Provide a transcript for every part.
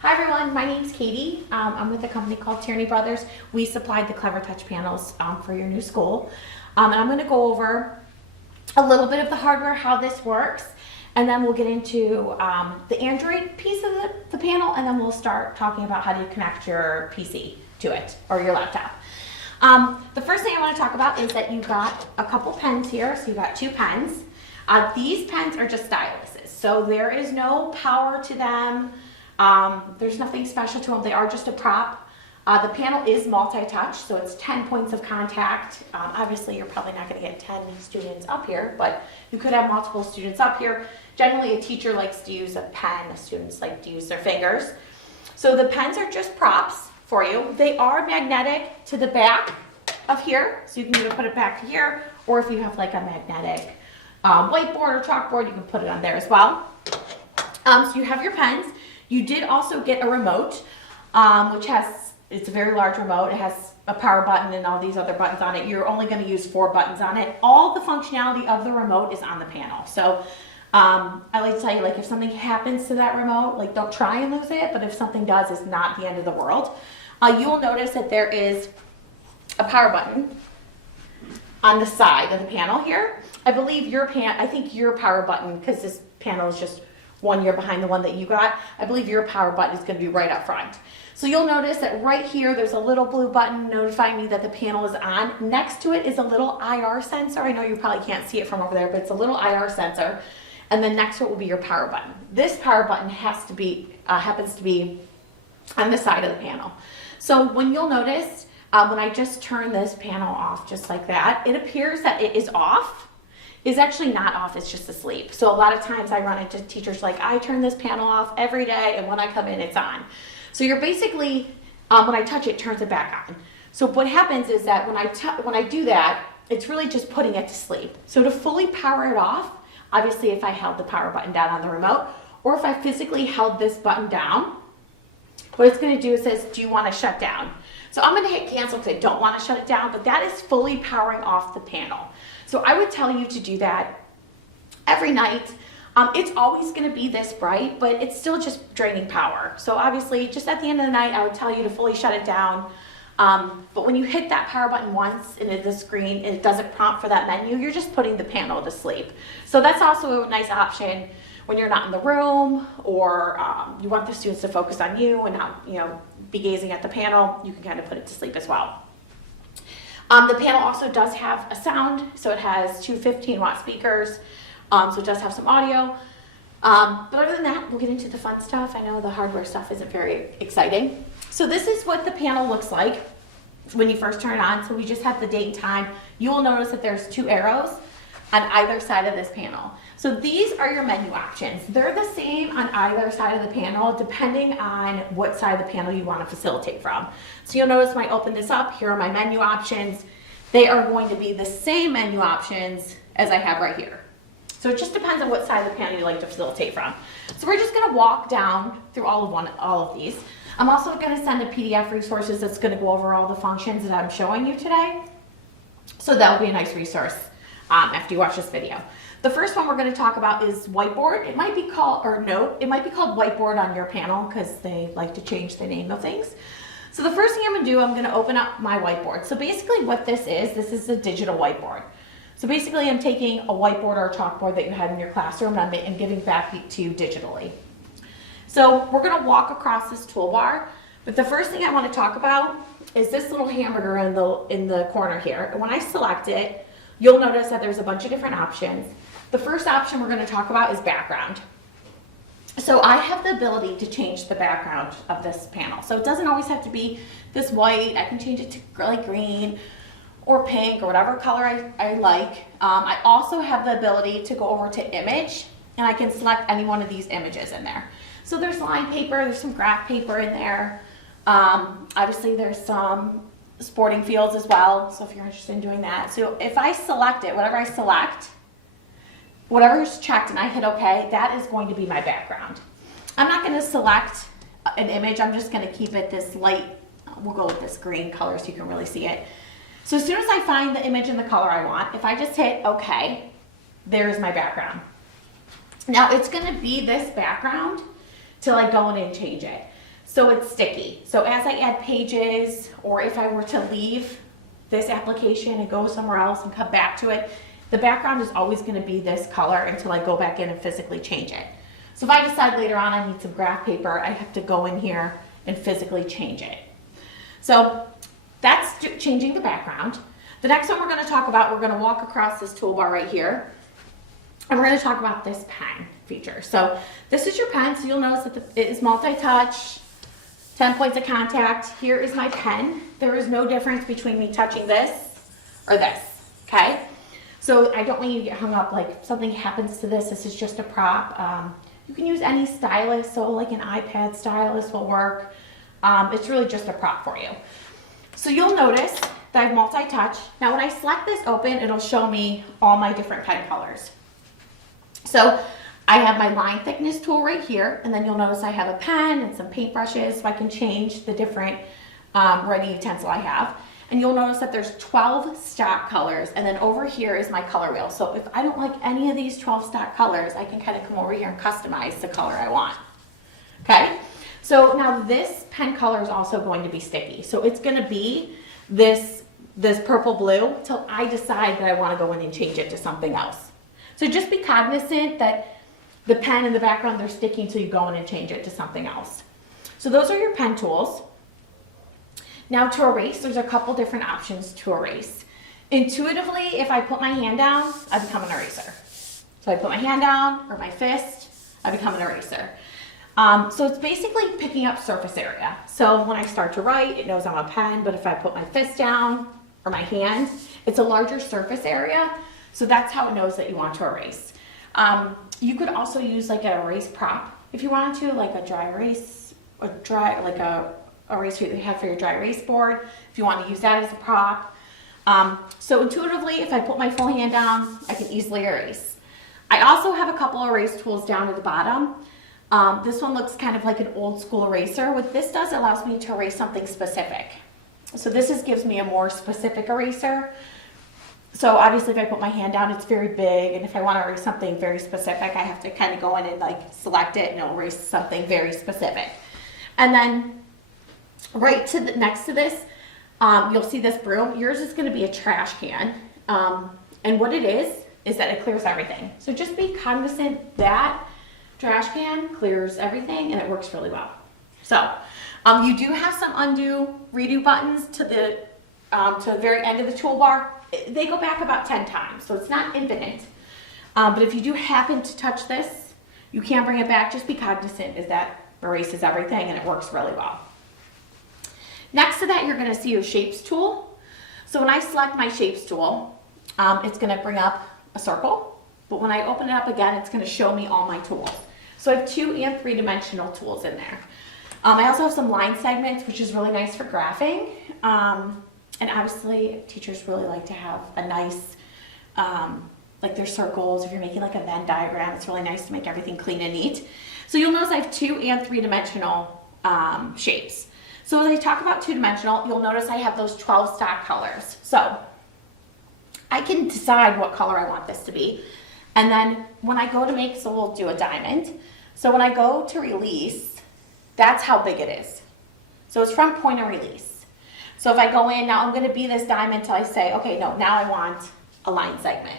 Hi everyone, my name's Katie. I'm with a company called Tierney Brothers. We supplied the Clevertouch panels for your new school. And I'm going to go over a little bit of the hardware, how this works, and then we'll get into the Android piece of the panel, and then we'll start talking about how do you connect your PC to it, or your laptop. The first thing I want to talk about is that you've got a couple pens here. So you've got two pens. These pens are just styluses, so there is no power to them. There's nothing special to them. They are just a prop. The panel is multi-touch, so it's 10 points of contact. Obviously, you're probably not going to get 10 students up here, but you could have multiple students up here. Generally, a teacher likes to use a pen. Students like to use their fingers. So the pens are just props for you. They are magnetic to the back of here, so you can either put it back here, or if you have like a magnetic whiteboard or chalkboard, you can put it on there as well. So you have your pens. You did also get a remote, it's a very large remote. It has a power button and all these other buttons on it. You're only going to use 4 buttons on it. All the functionality of the remote is on the panel. So I like to tell you, like, if something happens to that remote, like, don't try and lose it, but if something does, it's not the end of the world. You will notice that there is a power button on the side of the panel here. I believe I think your power button, because this panel is just 1 year behind the one that you got, I believe your power button is going to be right up front. So you'll notice that right here there's a little blue button notifying me that the panel is on. Next to it is a little IR sensor. I know you probably can't see it from over there, but it's a little IR sensor. And then next to it will be your power button. This power button happens to be on the side of the panel. So when you'll notice, when I just turn this panel off just like that, it appears that it is off. It's actually not off, it's just asleep. So a lot of times I run into teachers like, I turn this panel off every day, and when I come in, it's on. So you're basically, when I touch it, it turns it back on. So what happens is that when I do that, it's really just putting it to sleep. So to fully power it off, obviously if I held the power button down on the remote, or if I physically held this button down, what it's going to do is it says, do you want to shut down? So I'm going to hit cancel because I don't want to shut it down, but that is fully powering off the panel. So I would tell you to do that every night. It's always going to be this bright, but it's still just draining power. So obviously, just at the end of the night, I would tell you to fully shut it down. But when you hit that power button once and the screen, it doesn't prompt for that menu, you're just putting the panel to sleep. So that's also a nice option when you're not in the room, or you want the students to focus on you and not, be gazing at the panel. You can kind of put it to sleep as well. The panel also does have a sound, so it has 2 15-watt speakers, so it does have some audio. But other than that, we'll get into the fun stuff. I know the hardware stuff isn't very exciting. So this is what the panel looks like when you first turn it on. So we just have the date and time. You will notice that there's 2 arrows on either side of this panel. So these are your menu options. They're the same on either side of the panel, depending on what side of the panel you want to facilitate from. So you'll notice when I open this up, here are my menu options. They are going to be the same menu options as I have right here. So it just depends on what side of the panel you like to facilitate from. So we're just going to walk down through all of these. I'm also going to send a PDF resources that's going to go over all the functions that I'm showing you today. So that will be a nice resource after you watch this video. The first one we're going to talk about is whiteboard. It might be called, it might be called whiteboard on your panel because they like to change the name of things. So the first thing I'm going to do, I'm going to open up my whiteboard. So basically what this is a digital whiteboard. So basically I'm taking a whiteboard or a chalkboard that you had in your classroom and I'm giving back to you digitally. So we're going to walk across this toolbar, but the first thing I want to talk about is this little hamburger in the corner here. And when I select it, you'll notice that there's a bunch of different options. The first option we're going to talk about is background. So I have the ability to change the background of this panel. So it doesn't always have to be this white. I can change it to like green or pink or whatever color I like. I also have the ability to go over to image, and I can select any one of these images in there. So there's line paper, there's some graph paper in there. Obviously there's some sporting fields as well, so if you're interested in doing that. So if I select it, whatever I select, whatever is checked and I hit OK, that is going to be my background. I'm not going to select an image, I'm just going to keep it this light, we'll go with this green color so you can really see it. So as soon as I find the image and the color I want, if I just hit OK, there's my background. Now it's going to be this background till I go in and change it. so it's sticky. So as I add pages, or if I were to leave this application and go somewhere else and come back to it, the background is always going to be this color until I go back in and physically change it. So if I decide later on I need some graph paper, I have to go in here and physically change it. So that's changing the background. The next one we're going to talk about, we're going to walk across this toolbar right here, and we're going to talk about this pen feature. So this is your pen, so you'll notice that it is multi-touch, 10 points of contact. Here is my pen. There is no difference between me touching this or this, okay? So I don't want you to get hung up like something happens to this. This is just a prop. You can use any stylus, so like an iPad stylus will work. It's really just a prop for you. So you'll notice that I have multi-touch. Now when I select this open, it'll show me all my different pen colors. So I have my line thickness tool right here, and then you'll notice I have a pen and some paintbrushes, so I can change the different writing utensil I have. And you'll notice that there's 12 stock colors, and then over here is my color wheel. So if I don't like any of these 12 stock colors, I can kind of come over here and customize the color I want. Okay? So now this pen color is also going to be sticky. So it's going to be this purple blue till I decide that I want to go in and change it to something else. So just be cognizant that the pen in the background, they're sticky until you go in and change it to something else. So those are your pen tools. Now to erase, there's a couple different options to erase. Intuitively, if I put my hand down, I become an eraser. So I put my hand down or my fist, I become an eraser. So it's basically picking up surface area. So when I start to write, it knows I'm a pen, but if I put my fist down or my hand, it's a larger surface area. So that's how it knows that you want to erase. You could also use like an erase prop if you wanted to, like a dry erase, like a eraser you have for your dry erase board, if you want to use that as a prop. So intuitively, if I put my full hand down, I can easily erase. I also have a couple erase tools down at the bottom. This one looks kind of like an old school eraser. What this does, it allows me to erase something specific. So this gives me a more specific eraser. So obviously if I put my hand down, it's very big, and if I want to erase something very specific, I have to kind of go in and like select it and it'll erase something very specific. And then right to the next to this, you'll see this broom. Yours is going to be a trash can, and what it is that it clears everything. So just be cognizant that trash can clears everything, and it works really well. So you do have some undo, redo buttons to the very end of the toolbar. They go back about 10 times, so it's not infinite. But if you do happen to touch this, you can bring it back. Just be cognizant is that erases everything, and it works really well. Next to that, you're going to see your shapes tool. So when I select my shapes tool, it's going to bring up a circle. But when I open it up again, it's going to show me all my tools. So I have 2 and 3-dimensional tools in there. I also have some line segments, which is really nice for graphing. And obviously, teachers really like to have a nice, like their circles. If you're making like a Venn diagram, it's really nice to make everything clean and neat. So you'll notice I have 2 and 3-dimensional shapes. So as I talk about 2-dimensional, you'll notice I have those 12 stock colors. So I can decide what color I want this to be. And then when I go to make, so we'll do a diamond. So when I go to release, that's how big it is. So it's from point of release. So if I go in, now I'm going to be this diamond until I say, okay, no, now I want a line segment.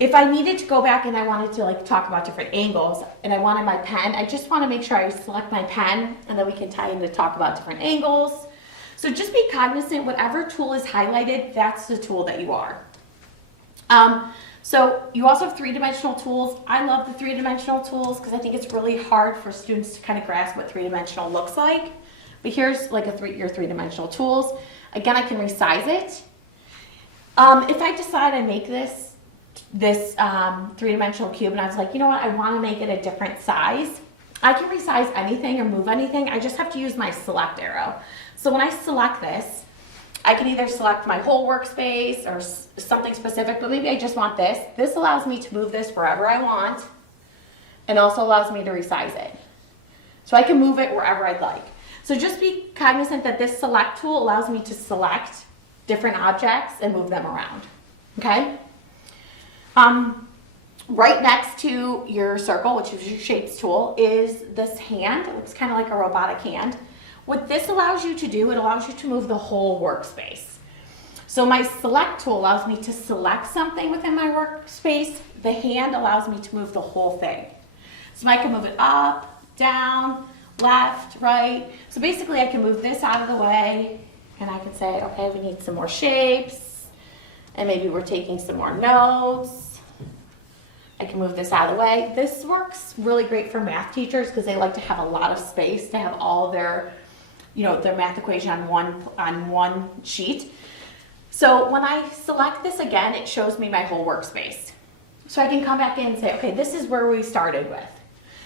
If I needed to go back and I wanted to like talk about different angles and I wanted my pen, I just want to make sure I select my pen, and then we can tie in to talk about different angles. So just be cognizant, whatever tool is highlighted, that's the tool that you are. So you also have 3-dimensional tools. I love the 3-dimensional tools because I think it's really hard for students to kind of grasp what 3-dimensional looks like. But here's like your 3-dimensional tools. Again, I can resize it. If I decide I make this 3-dimensional cube and I was like, you know what, I want to make it a different size, I can resize anything or move anything. I just have to use my select arrow. So when I select this, I can either select my whole workspace or something specific, but maybe I just want this. This allows me to move this wherever I want and also allows me to resize it. So I can move it wherever I'd like. So just be cognizant that this select tool allows me to select different objects and move them around, okay? Right next to your circle, which is your shapes tool, is this hand. It looks kind of like a robotic hand. What this allows you to do, it allows you to move the whole workspace. So my select tool allows me to select something within my workspace. The hand allows me to move the whole thing. So I can move it up, down, left, right. So basically I can move this out of the way and I can say, okay, we need some more shapes and maybe we're taking some more notes. I can move this out of the way. This works really great for math teachers because they like to have a lot of space to have all their, their math equation on one sheet. So when I select this again, it shows me my whole workspace. So I can come back in and say, okay, this is where we started with.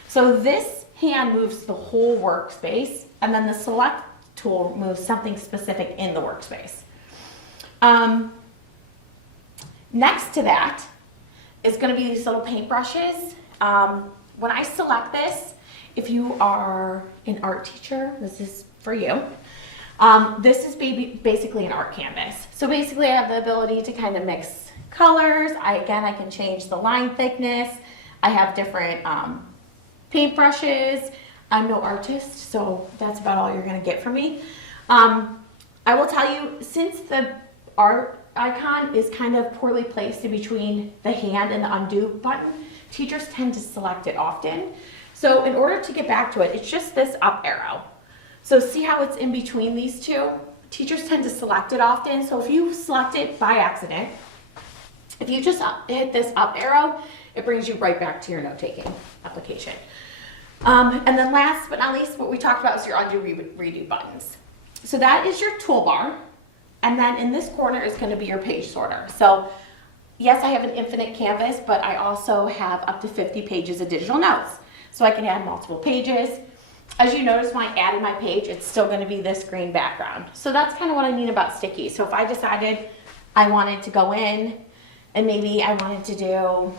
So this hand moves the whole workspace, and then the select tool moves something specific in the workspace. Next to that is going to be these little paintbrushes. When I select this, if you are an art teacher, this is for you. This is basically an art canvas. So basically I have the ability to kind of mix colors. I can change the line thickness. I have different paintbrushes. I'm no artist, so that's about all you're going to get from me. I will tell you, since the art icon is kind of poorly placed in between the hand and the undo button, teachers tend to select it often. So in order to get back to it, it's just this up arrow. So see how it's in between these two? Teachers tend to select it often. So if you select it by accident, if you just hit this up arrow, it brings you right back to your note-taking application. And then last but not least, what we talked about is your undo redo buttons. So that is your toolbar. And then in this corner is going to be your page sorter. So yes, I have an infinite canvas, but I also have up to 50 pages of digital notes. So I can add multiple pages. As you notice, when I added my page, it's still going to be this green background. So that's kind of what I mean about sticky. So if I decided I wanted to go in and maybe I wanted to do,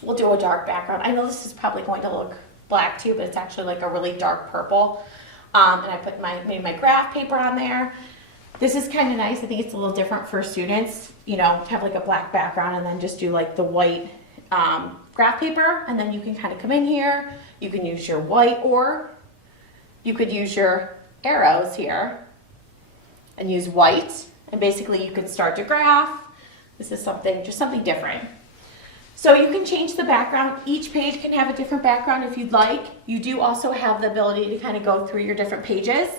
we'll do a dark background. I know this is probably going to look black too, but it's actually like a really dark purple. And I put maybe my graph paper on there. This is kind of nice. I think it's a little different for students, to have like a black background and then just do like the white graph paper. And then you can kind of come in here. You can use your white, or you could use your arrows here and use white. And basically you can start your graph. This is just something different. So you can change the background. Each page can have a different background if you'd like. You do also have the ability to kind of go through your different pages.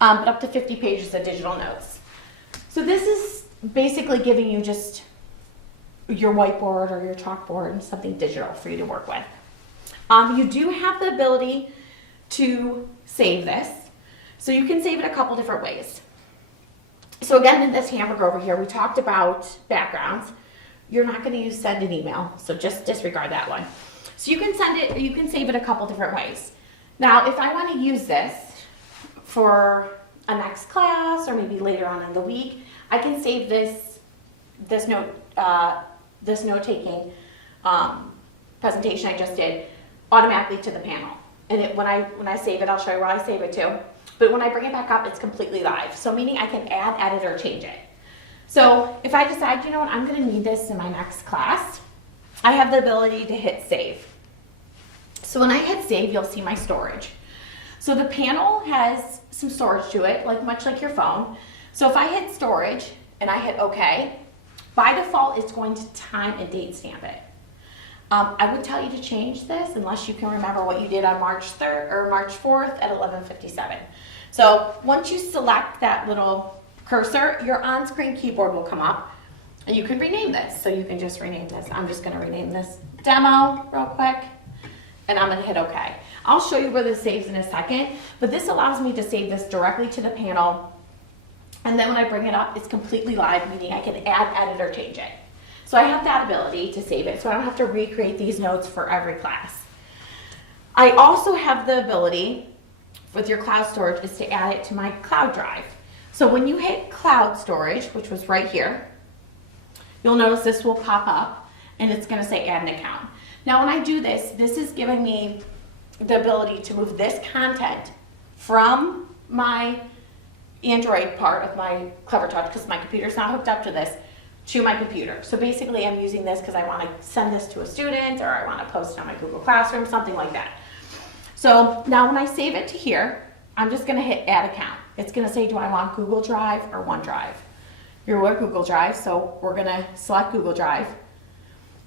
But up to 50 pages of digital notes. So this is basically giving you just your whiteboard or your chalkboard and something digital for you to work with. You do have the ability to save this. So you can save it a couple different ways. So again, in this hamburger over here, we talked about backgrounds. You're not going to use send an email, so just disregard that one. So you can save it a couple different ways. Now, if I want to use this for a next class or maybe later on in the week, I can save this note-taking presentation I just did automatically to the panel. And when I save it, I'll show you where I save it to. But when I bring it back up, it's completely live. So meaning I can add, edit, or change it. So if I decide, I'm going to need this in my next class, I have the ability to hit save. So when I hit save, you'll see my storage. So the panel has some storage to it, much like your phone. So if I hit storage and I hit OK, by default, it's going to time and date stamp it. I would tell you to change this unless you can remember what you did on March 3rd or March 4th at 11:57. So once you select that little cursor, your on-screen keyboard will come up and you can rename this. So you can just rename this. I'm just going to rename this demo real quick and I'm going to hit OK. I'll show you where this saves in a second, but this allows me to save this directly to the panel. And then when I bring it up, it's completely live, meaning I can add, edit, or change it. So I have that ability to save it, so I don't have to recreate these notes for every class. I also have the ability with your cloud storage is to add it to my cloud drive. So when you hit cloud storage, which was right here, you'll notice this will pop up and it's going to say add an account. Now when I do this, this is giving me the ability to move this content from my Android part of my Clevertouch, because my computer's not hooked up to this, to my computer. So basically I'm using this because I want to send this to a student, or I want to post it on my Google Classroom, something like that. So now when I save it to here, I'm just going to hit add account. It's going to say, do I want Google Drive or OneDrive? You're with Google Drive, so we're going to select Google Drive.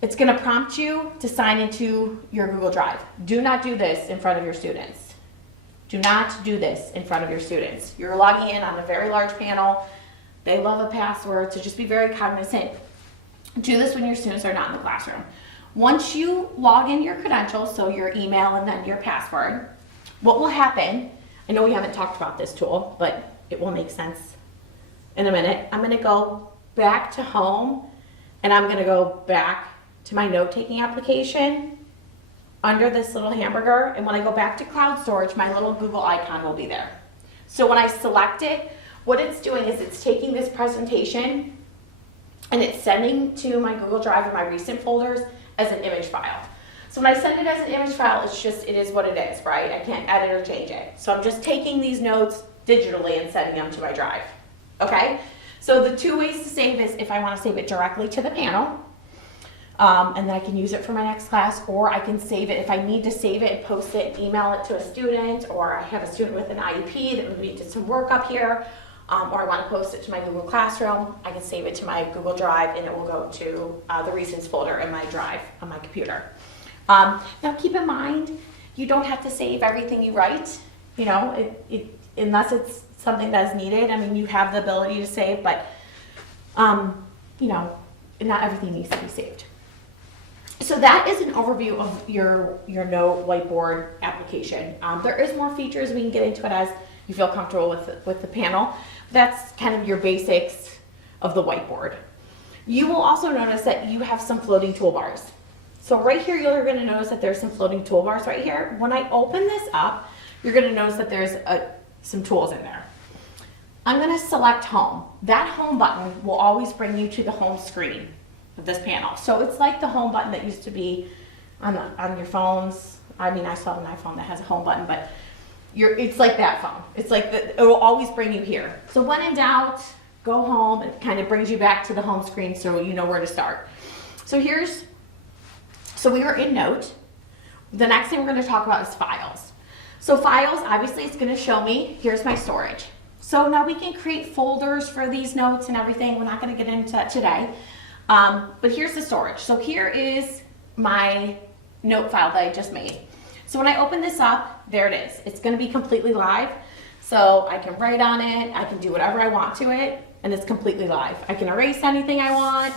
It's going to prompt you to sign into your Google Drive. Do not do this in front of your students. Do not do this in front of your students. You're logging in on a very large panel. They love a password, so just be very cognizant. Do this when your students are not in the classroom. Once you log in your credentials, so your email and then your password, what will happen, I know we haven't talked about this tool, but it will make sense in a minute. I'm gonna go back to home, and I'm gonna go back to my note-taking application under this little hamburger, and when I go back to cloud storage, my little Google icon will be there. So when I select it, what it's doing is it's taking this presentation and it's sending to my Google Drive or my recent folders as an image file. So when I send it as an image file, it is what it is, right? I can't edit or change it. So I'm just taking these notes digitally and sending them to my drive, okay? So the two ways to save is if I want to save it directly to the panel, and then I can use it for my next class, or I can save it if I need to save it and post it and email it to a student, or I have a student with an IEP that maybe did some work up here, or I want to post it to my Google Classroom. I can save it to my Google Drive, and it will go to the Recents folder in my drive on my computer. Now keep in mind, you don't have to save everything you write, you know, unless it's something that is needed. I mean, you have the ability to save, but you know, not everything needs to be saved. So that is an overview of your note whiteboard application. There is more features. We can get into it as you feel comfortable with the panel. That's kind of your basics of the whiteboard. You will also notice that you have some floating toolbars. So right here, you're going to notice that there's some floating toolbars right here. When I open this up, you're going to notice that there's some tools in there. I'm going to select home. That home button will always bring you to the home screen of this panel. So it's like the home button that used to be on your phones. I mean, I still have an iPhone that has a home button, but it's like that phone. It's like it will always bring you here. So when in doubt, go home. It kind of brings you back to the home screen so you know where to start. So we are in Note. The next thing we're going to talk about is files. So files, obviously it's going to show me, here's my storage. So now we can create folders for these notes and everything. We're not going to get into that today. But here's the storage. So here is my note file that I just made. So when I open this up, there it is. It's going to be completely live. So I can write on it. I can do whatever I want to it, and it's completely live. I can erase anything I want.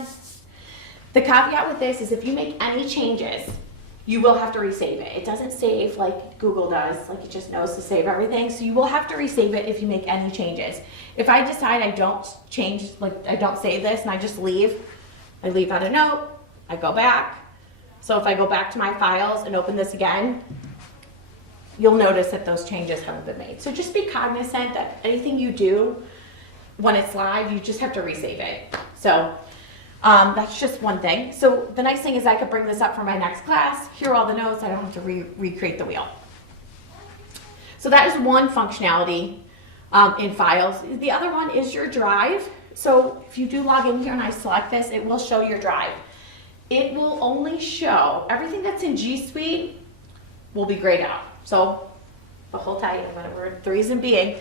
The caveat with this is if you make any changes, you will have to resave it. It doesn't save like Google does, like it just knows to save everything. So you will have to resave it if you make any changes. If I decide I don't change, like I don't save this and I just leave, I leave out a note, I go back. So if I go back to my files and open this again, you'll notice that those changes haven't been made. So just be cognizant that anything you do when it's live, you just have to resave it. So that's just one thing. So the nice thing is I could bring this up for my next class. Here are all the notes. I don't have to recreate the wheel. So that is one functionality in files. The other one is your drive. So if you do log in here and I select this, it will show your drive. It will only show everything that's in G Suite will be grayed out. So the whole tight, the reason being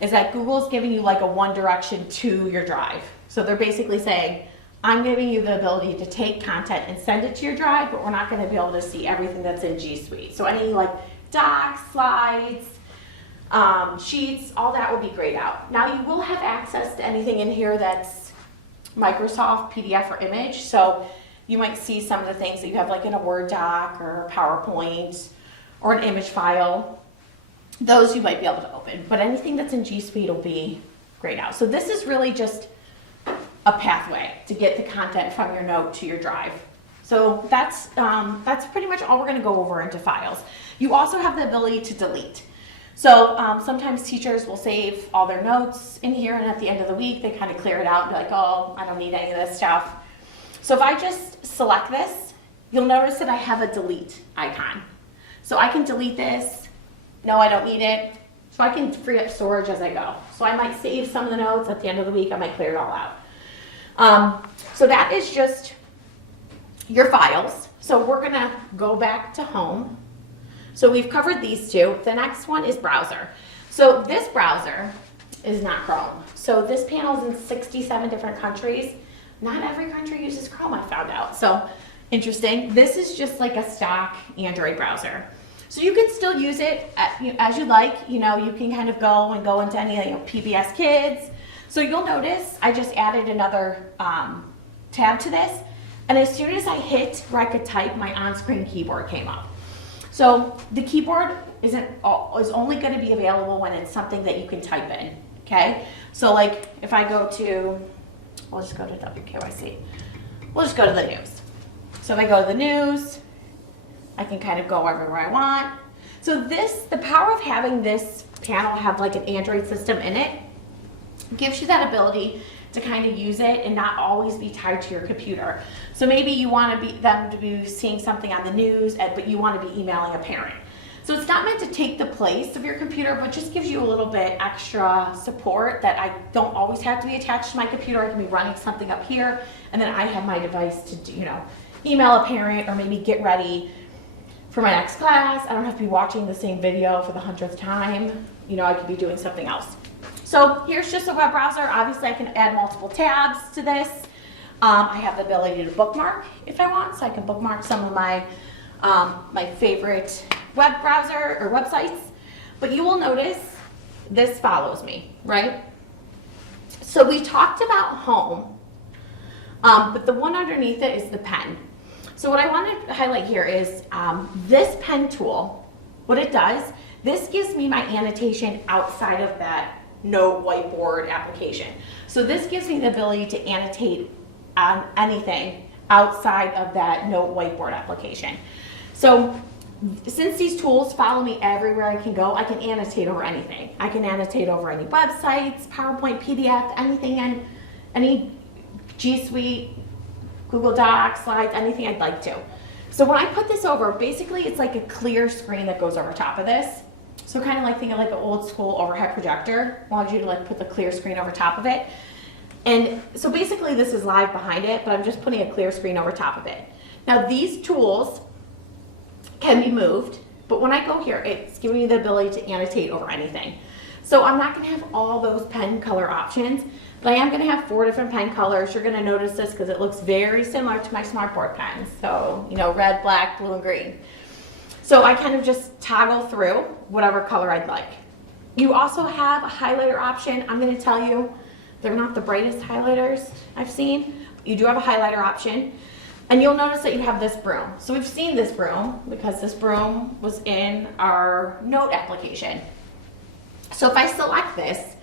is that Google's giving you like a one direction to your drive. So they're basically saying, I'm giving you the ability to take content and send it to your drive, but we're not going to be able to see everything that's in G Suite. So any like docs, slides, sheets, all that will be grayed out. Now you will have access to anything in here that's Microsoft, PDF, or image. So you might see some of the things that you have like in a Word doc or a PowerPoint or an image file. Those you might be able to open, but anything that's in G Suite will be grayed out. So this is really just a pathway to get the content from your note to your drive. So that's pretty much all we're going to go over into files. You also have the ability to delete. So sometimes teachers will save all their notes in here, and at the end of the week they kind of clear it out and be like, oh, I don't need any of this stuff. So if I just select this, you'll notice that I have a delete icon. So I can delete this. No, I don't need it. So I can free up storage as I go. So I might save some of the notes. At the end of the week, I might clear it all out. So that is just your files. So we're gonna go back to home. So we've covered these two. The next one is browser. So this browser is not Chrome. So this panel is in 67 different countries. Not every country uses Chrome, I found out. So interesting. This is just like a stock Android browser. So you can still use it as you like. You know, you can kind of go into any PBS Kids. So you'll notice I just added another tab to this. And as soon as I hit where I could type, my on-screen keyboard came up. So the keyboard is only going to be available when it's something that you can type in, okay? So like if I go to, we'll just go to WKYC. We'll just go to the news. So if I go to the news, I can kind of go everywhere I want. So the power of having this panel have like an Android system in it gives you that ability to kind of use it and not always be tied to your computer. So maybe you want them to be seeing something on the news, but you want to be emailing a parent. So it's not meant to take the place of your computer, but just gives you a little bit extra support that I don't always have to be attached to my computer. I can be running something up here, and then I have my device to email a parent or maybe get ready for my next class. I don't have to be watching the same video for the 100th time. I could be doing something else. So here's just a web browser. Obviously, I can add multiple tabs to this. I have the ability to bookmark if I want, so I can bookmark some of my favorite web browser or websites. But you will notice this follows me, right? So we talked about home, but the one underneath it is the pen. So what I want to highlight here is this pen tool. What it does, this gives me my annotation outside of that note whiteboard application. So this gives me the ability to annotate on anything outside of that note whiteboard application. So since these tools follow me everywhere I can go, I can annotate over anything. I can annotate over any websites, PowerPoint, PDF, anything, and any G Suite, Google Docs, slides, anything I'd like to. So when I put this over, basically it's like a clear screen that goes over top of this. So kind of like think of like an old school overhead projector. I want you to like put the clear screen over top of it. And so basically this is live behind it, but I'm just putting a clear screen over top of it. Now these tools can be moved, but when I go here, it's giving me the ability to annotate over anything. So I'm not gonna have all those pen color options, but I am gonna have 4 different pen colors. You're gonna notice this because it looks very similar to my smartboard pens. So, red, black, blue, and green. So I kind of just toggle through whatever color I'd like. You also have a highlighter option. I'm going to tell you, they're not the brightest highlighters I've seen. But you do have a highlighter option. And you'll notice that you have this broom. So we've seen this broom because this broom was in our note application. So if I select this,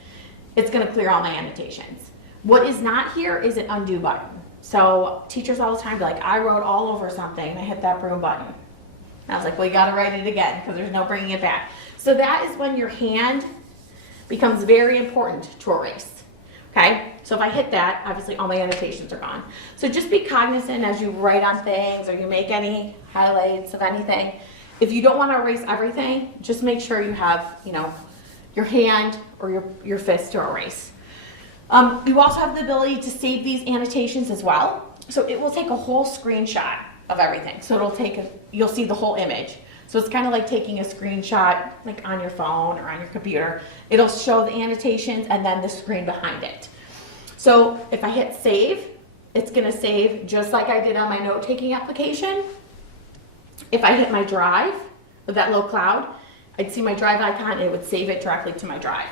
it's going to clear all my annotations. What is not here is an undo button. So teachers all the time be like, I wrote all over something and I hit that broom button. I was like, well, you got to write it again because there's no bringing it back. So that is when your hand becomes very important to erase. Okay? So if I hit that, obviously all my annotations are gone. So just be cognizant as you write on things or you make any highlights of anything. If you don't want to erase everything, just make sure you have, your hand or your fist to erase. You also have the ability to save these annotations as well. So it will take a whole screenshot of everything. So you'll see the whole image. So it's kind of like taking a screenshot like on your phone or on your computer. It'll show the annotations and then the screen behind it. So if I hit save, it's gonna save just like I did on my note-taking application. If I hit my drive with that little cloud, I'd see my drive icon and it would save it directly to my drive.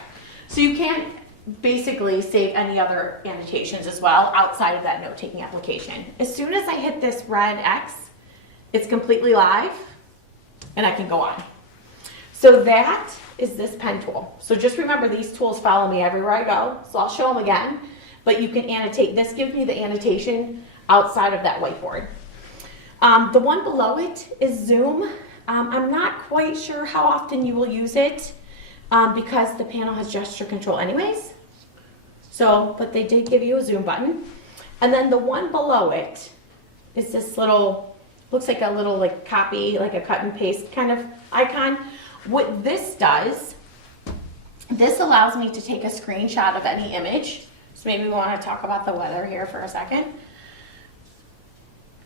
So you can't basically save any other annotations as well outside of that note-taking application. As soon as I hit this red X, it's completely live and I can go on. So that is this pen tool. So just remember these tools follow me everywhere I go. So I'll show them again, but you can annotate. This gives me the annotation outside of that whiteboard. The one below it is Zoom. I'm not quite sure how often you will use it because the panel has gesture control anyways. So, but they did give you a zoom button. And then the one below it is this little, looks like a little like copy, like a cut and paste kind of icon. What this does, this allows me to take a screenshot of any image. So maybe we want to talk about the weather here for a second.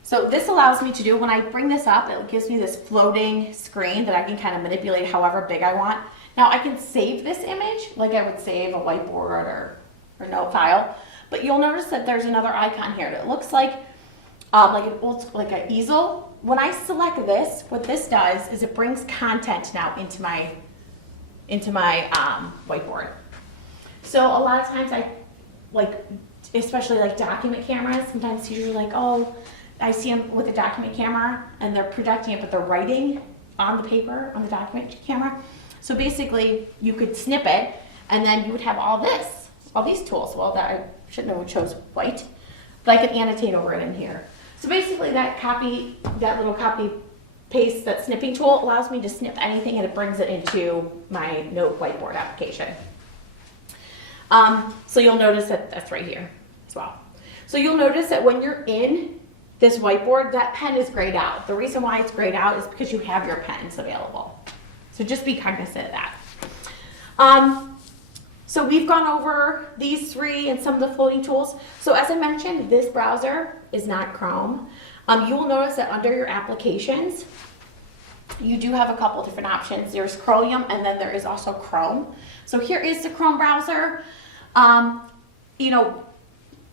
So this allows me to do, when I bring this up, it gives me this floating screen that I can kind of manipulate however big I want. Now I can save this image like I would save a whiteboard or note file, but you'll notice that there's another icon here that looks like an easel. When I select this, what this does is it brings content now into my whiteboard. So a lot of times especially like document cameras, sometimes teachers are like, oh, I see them with a document camera and they're projecting it, but they're writing on the paper, on the document camera. So basically you could snip it and then you would have all these tools. Well, that I shouldn't have chose white, but I could annotate over it in here. So basically that little copy paste, that snipping tool allows me to snip anything and it brings it into my note whiteboard application. So you'll notice that that's right here as well. So you'll notice that when you're in this whiteboard, that pen is grayed out. The reason why it's grayed out is because you have your pens available. So just be cognizant of that. So we've gone over these three and some of the floating tools. So as I mentioned, this browser is not Chrome. You will notice that under your applications, you do have a couple different options. There's Chromium and then there is also Chrome. So here is the Chrome browser.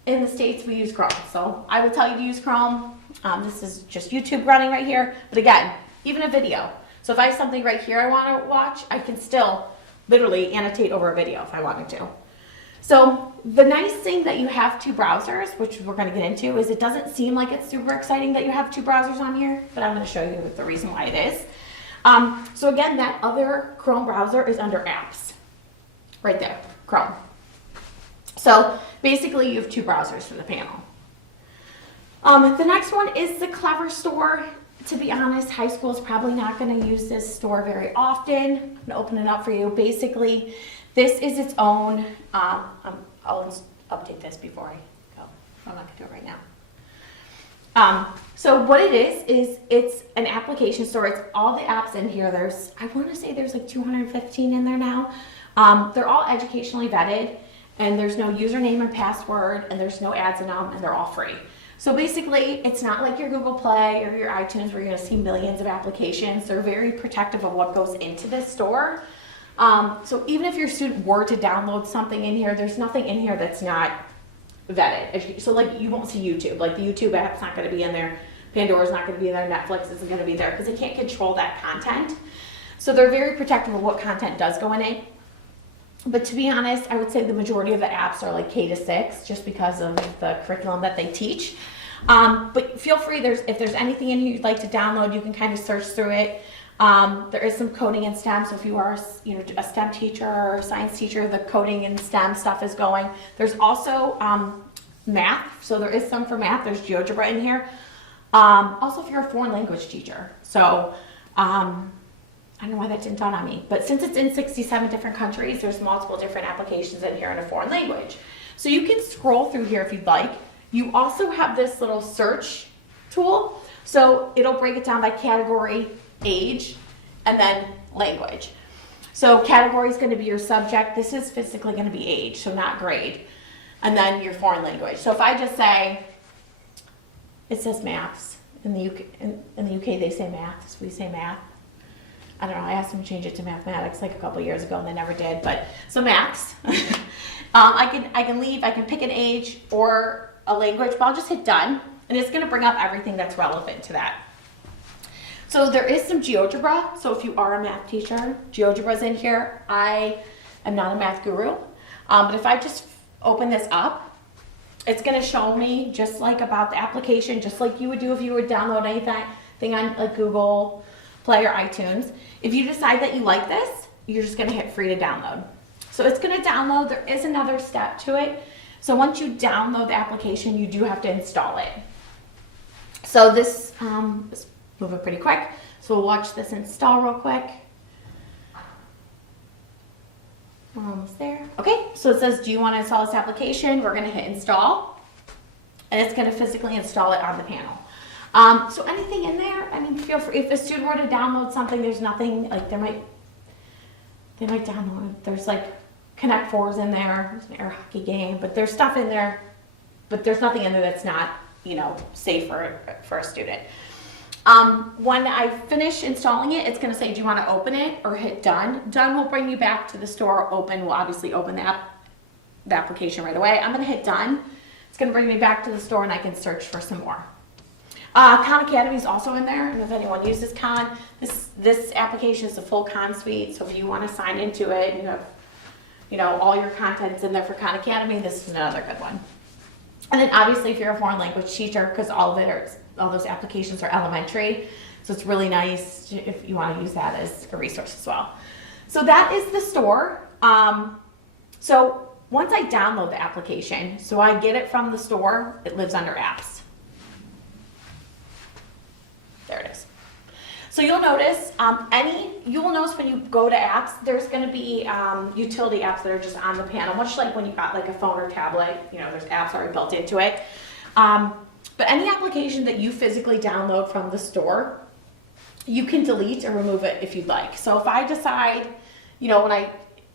In the States we use Chrome. So I would tell you to use Chrome. This is just YouTube running right here. But again, even a video. So if I have something right here I want to watch, I can still literally annotate over a video if I wanted to. So the nice thing that you have two browsers, which we're going to get into, is it doesn't seem like it's super exciting that you have two browsers on here, but I'm going to show you the reason why it is. So again, that other Chrome browser is under apps. Right there, Chrome. So basically you have two browsers for the panel. The next one is the Cleverstore. To be honest, high school is probably not going to use this store very often. I'm going to open it up for you. Basically, this is its own, I'll update this before I go. I'm not going to do it right now. So what it is it's an application store. It's all the apps in here. I want to say there's like 215 in there now. They're all educationally vetted, and there's no username and password, and there's no ads in them, and they're all free. So basically, it's not like your Google Play or your iTunes where you're going to see millions of applications. They're very protective of what goes into this store. So even if your student were to download something in here, there's nothing in here that's not vetted. So like you won't see YouTube. Like the YouTube app's not going to be in there. Pandora's not going to be in there. Netflix isn't going to be there because they can't control that content. So they're very protective of what content does go in it. But to be honest, I would say the majority of the apps are like K-6 just because of the curriculum that they teach. But feel free, if there's anything in here you'd like to download, you can kind of search through it. There is some coding in STEM, so if you are a STEM teacher or a science teacher, the coding and STEM stuff is going. There's also math, so there is some for math. There's GeoGebra in here. Also if you're a foreign language teacher. So I don't know why that didn't dawn on me, but since it's in 67 different countries, there's multiple different applications in here in a foreign language. So you can scroll through here if you'd like. You also have this little search tool. So it'll break it down by category, age, and then language. So category is going to be your subject. This is physically going to be age, so not grade. And then your foreign language. So if I just say, it says maths. In the UK they say math, so we say math. I don't know, I asked them to change it to mathematics like a couple years ago and they never did, but so maths. I can pick an age or a language, but I'll just hit done and it's gonna bring up everything that's relevant to that. So there is some GeoGebra, so if you are a math teacher, GeoGebra's in here. I am not a math guru, but if I just open this up, it's gonna show me just like about the application, just like you would do if you would download anything on like Google Play or iTunes. If you decide that you like this, you're just going to hit free to download. So it's going to download. There is another step to it. So once you download the application, you do have to install it. So this is moving pretty quick. So we'll watch this install real quick. We're almost there. Okay, so it says, do you want to install this application? We're going to hit install. And it's going to physically install it on the panel. So anything in there, I mean, feel free. If a student were to download something, there's nothing, like they might download, there's like Connect Fours in there, there's an air hockey game, but there's stuff in there, but there's nothing in there that's not safe for a student. When I finish installing it, it's going to say, do you want to open it or hit done? Done will bring you back to the store. Open will obviously open the application right away. I'm going to hit done. It's going to bring me back to the store and I can search for some more. Khan Academy is also in there. And if anyone uses Khan, this application is a full Khan suite. So if you want to sign into it and you have, all your contents in there for Khan Academy, this is another good one. And then obviously if you're a foreign language teacher, because all those applications are elementary, so it's really nice if you want to use that as a resource as well. So that is the store. So once I download the application, so I get it from the store, it lives under apps. There it is. So you'll notice when you go to apps, there's going to be utility apps that are just on the panel, much like when you got like a phone or tablet. There's apps already built into it. But any application that you physically download from the store, you can delete or remove it if you'd like. So if I decide, you'll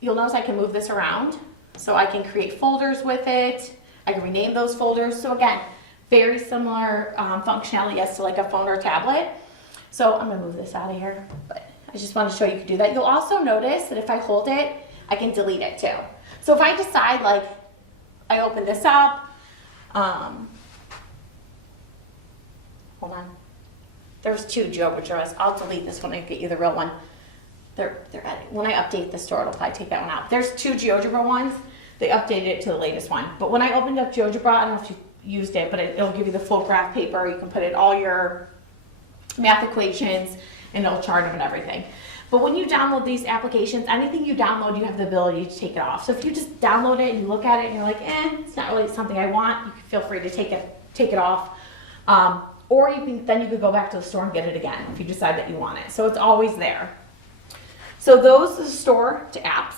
notice I can move this around. So I can create folders with it. I can rename those folders. So again, very similar functionality as to like a phone or tablet. So I'm gonna move this out of here, but I just want to show you can do that. You'll also notice that if I hold it, I can delete it too. So if I decide like, I open this up, hold on. There's two GeoGebras. I'll delete this one and get you the real one. When I update the store, it'll probably take that one out. There's two GeoGebra ones. They updated it to the latest one. But when I opened up GeoGebra, I don't know if you used it, but it'll give you the full graph paper. You can put in all your math equations and it'll chart them and everything. But when you download these applications, anything you download, you have the ability to take it off. So if you just download it and you look at it and you're like, it's not really something I want, you can feel free to take it off. Or you could go back to the store and get it again if you decide that you want it. So it's always there. So those are the store to apps.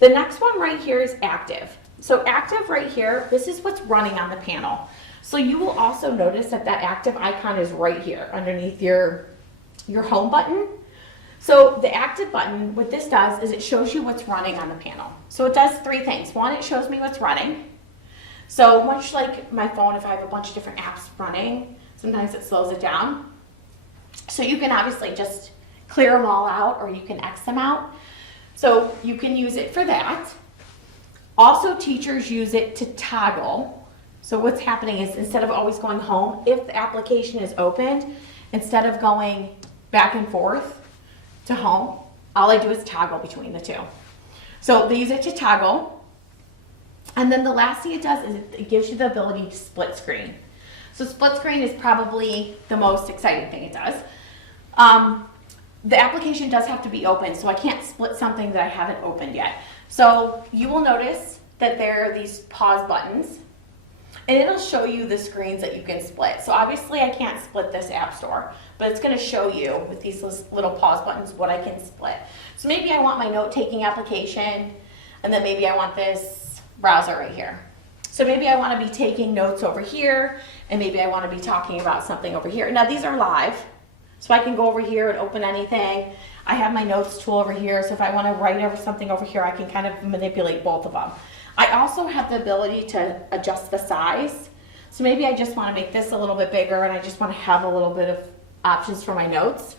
The next one right here is active. So active right here, this is what's running on the panel. So you will also notice that active icon is right here underneath your home button. So the active button, what this does is it shows you what's running on the panel. So it does three things. One, it shows me what's running. So much like my phone, if I have a bunch of different apps running, sometimes it slows it down. So you can obviously just clear them all out or you can X them out. So you can use it for that. Also, teachers use it to toggle. So what's happening is instead of always going home, if the application is opened, instead of going back and forth to home, all I do is toggle between the two. So they use it to toggle. And then the last thing it does is it gives you the ability to split screen. So split screen is probably the most exciting thing it does. The application does have to be open, so I can't split something that I haven't opened yet. So you will notice that there are these pause buttons, and it'll show you the screens that you can split. So obviously I can't split this app store, but it's going to show you with these little pause buttons what I can split. So maybe I want my note-taking application, and then maybe I want this browser right here. So maybe I want to be taking notes over here, and maybe I want to be talking about something over here. Now these are live, so I can go over here and open anything. I have my notes tool over here, so if I want to write over something over here, I can kind of manipulate both of them. I also have the ability to adjust the size. So maybe I just want to make this a little bit bigger and I just want to have a little bit of options for my notes.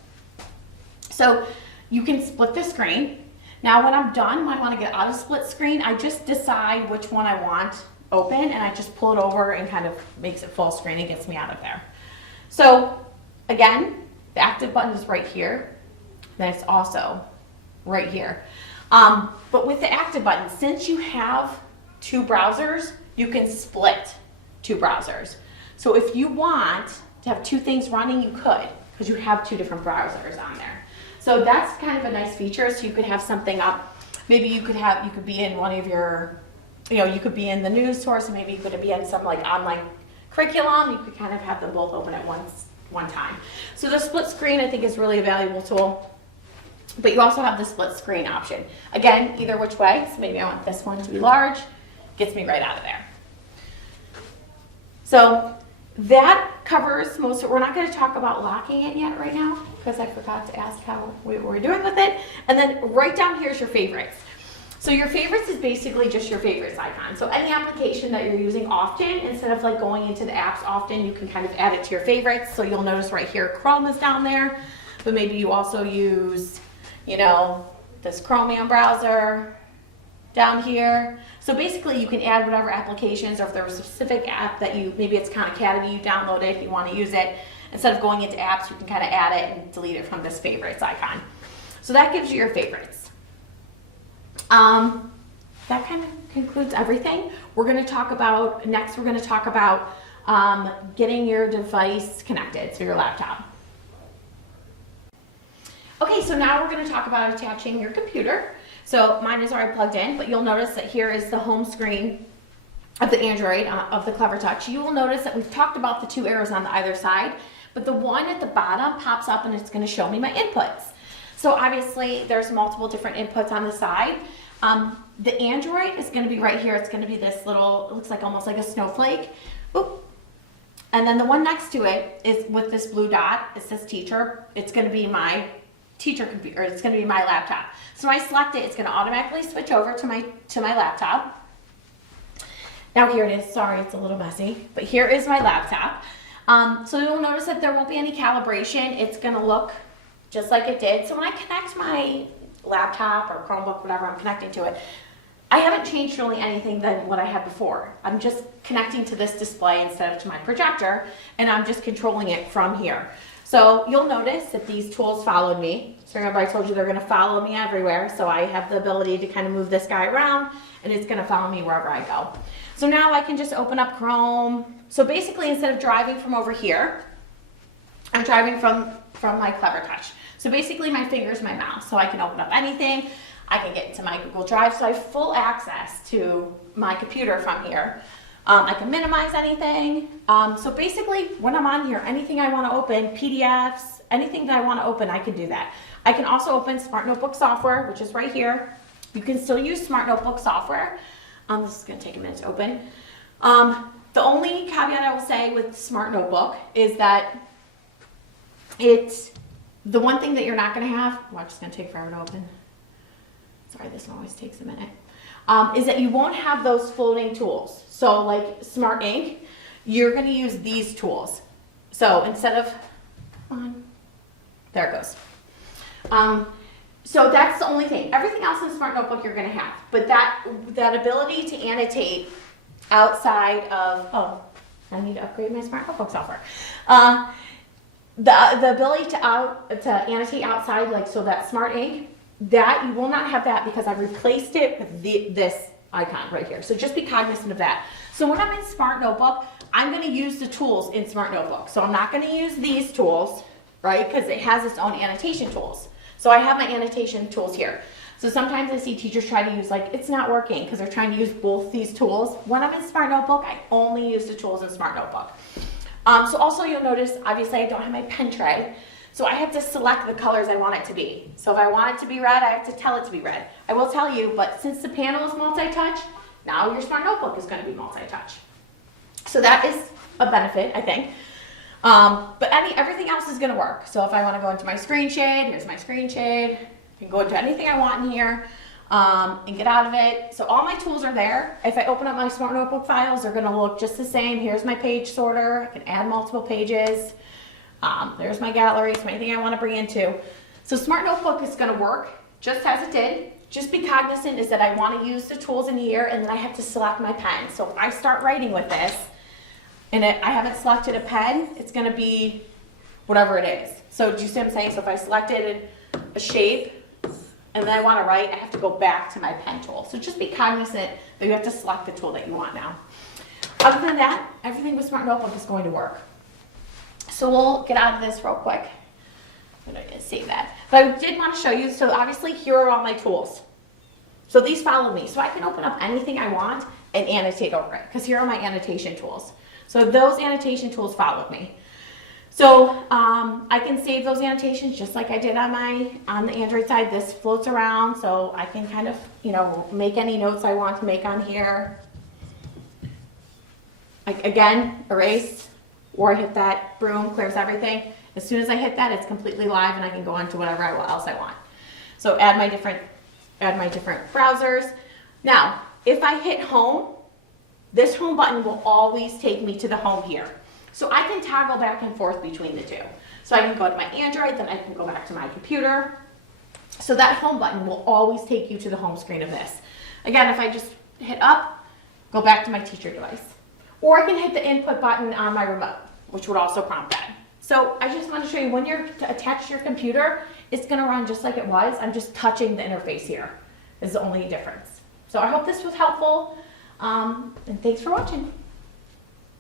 So you can split the screen. Now when I'm done, when I want to get out of split screen, I just decide which one I want open and I just pull it over and kind of makes it full screen and gets me out of there. So again, the active button is right here. Then it's also right here. But with the active button, since you have two browsers, you can split two browsers. So if you want to have two things running, you could, because you have two different browsers on there. So that's kind of a nice feature. So you could have something up. Maybe you could be in one of your, you could be in the news source, and maybe you could be in some like online curriculum. You could kind of have them both open at one time. So the split screen I think is really a valuable tool. But you also have the split screen option. Again, either which way. So maybe I want this one to be large. Gets me right out of there. So that covers most of it. We're not going to talk about locking it yet right now because I forgot to ask how we were doing with it. And then right down here is your favorites. So your favorites is basically just your favorites icon. So any application that you're using often, instead of like going into the apps often, you can kind of add it to your favorites. So you'll notice right here, Chrome is down there, but maybe you also use, you know, this Chromium browser down here. So basically you can add whatever applications, or if there's a specific app that you, maybe it's Khan Academy, you download it, if you want to use it, instead of going into apps, you can kind of add it and delete it from this favorites icon. So that gives you your favorites. That kind of concludes everything. We're going to talk about, next we're going to talk about getting your device connected, so your laptop. Okay, so now we're going to talk about attaching your computer. So mine is already plugged in, but you'll notice that here is the home screen of the Android, of the Clevertouch. You will notice that we've talked about the two arrows on either side, but the one at the bottom pops up and it's going to show me my inputs. So obviously there's multiple different inputs on the side. The Android is going to be right here. It's going to be this little, it looks like almost like a snowflake. Oop. And then the one next to it is with this blue dot. It says teacher. It's going to be my teacher computer, or it's going to be my laptop. So when I select it, it's going to automatically switch over to my laptop. Now here it is. Sorry, it's a little messy, but here is my laptop. So you'll notice that there won't be any calibration. It's going to look just like it did. So when I connect my laptop or Chromebook, whatever I'm connecting to it, I haven't changed really anything than what I had before. I'm just connecting to this display instead of to my projector, and I'm just controlling it from here. So you'll notice that these tools followed me. So remember I told you they're going to follow me everywhere, so I have the ability to kind of move this guy around, and it's going to follow me wherever I go. So now I can just open up Chrome. So basically, instead of driving from over here, I'm driving from my Clevertouch. So basically my finger is my mouse, so I can open up anything. I can get into my Google Drive, so I have full access to my computer from here. I can minimize anything. So basically when I'm on here, anything I want to open, PDFs, anything that I want to open, I can do that. I can also open Smart Notebook software, which is right here. You can still use Smart Notebook software. This is going to take a minute to open. The only caveat I will say with Smart Notebook is that the one thing that you're not going to have, watch, it's going to take forever to open. Sorry, this one always takes a minute. Is that you won't have those floating tools. So like Smart Ink, you're going to use these tools. So instead of, there it goes. So that's the only thing. Everything else in Smart Notebook you're going to have. But that ability to annotate outside of, oh, I need to upgrade my Smart Notebook software. The ability to annotate outside, like so that Smart Ink, that you will not have that because I replaced it with this icon right here. So just be cognizant of that. So when I'm in Smart Notebook, I'm going to use the tools in Smart Notebook. So I'm not going to use these tools, right? Because it has its own annotation tools. So I have my annotation tools here. So sometimes I see teachers try to use, like, it's not working because they're trying to use both these tools. When I'm in Smart Notebook, I only use the tools in Smart Notebook. So also you'll notice, obviously I don't have my pen tray, so I have to select the colors I want it to be. So if I want it to be red, I have to tell it to be red. I will tell you, but since the panel is multi-touch, now your Smart Notebook is going to be multi-touch. So that is a benefit, I think. But everything else is going to work. So if I want to go into my screen shade, here's my screen shade. I can go into anything I want in here and get out of it. So all my tools are there. If I open up my Smart Notebook files, they're going to look just the same. Here's my page sorter. I can add multiple pages. There's my gallery, so anything I want to bring into. So Smart Notebook is going to work just as it did. Just be cognizant is that I want to use the tools in here, and then I have to select my pen. So if I start writing with this, and I haven't selected a pen, it's going to be whatever it is. So do you see what I'm saying? So if I selected a shape, and then I want to write, I have to go back to my pen tool. So just be cognizant that you have to select the tool that you want now. Other than that, everything with Smart Notebook is going to work. So we'll get out of this real quick. I'm going to save that. But I did want to show you, so obviously here are all my tools. So these follow me. So I can open up anything I want and annotate over it, because here are my annotation tools. So those annotation tools followed me. So I can save those annotations just like I did on the Android side. This floats around, so I can kind of, make any notes I want to make on here. Again, erase, or I hit that, boom, clears everything. As soon as I hit that, it's completely live and I can go on to whatever else I want. So add my different add my different browsers. Now, if I hit home, this home button will always take me to the home here. So I can toggle back and forth between the two. So I can go to my Android, then I can go back to my computer. So that home button will always take you to the home screen of this. Again, if I just hit up, go back to my teacher device. Or I can hit the input button on my remote, which would also prompt that. So I just want to show you when you're attached to your computer, it's going to run just like it was. I'm just touching the interface here. Is the only difference. So I hope this was helpful, and thanks for watching.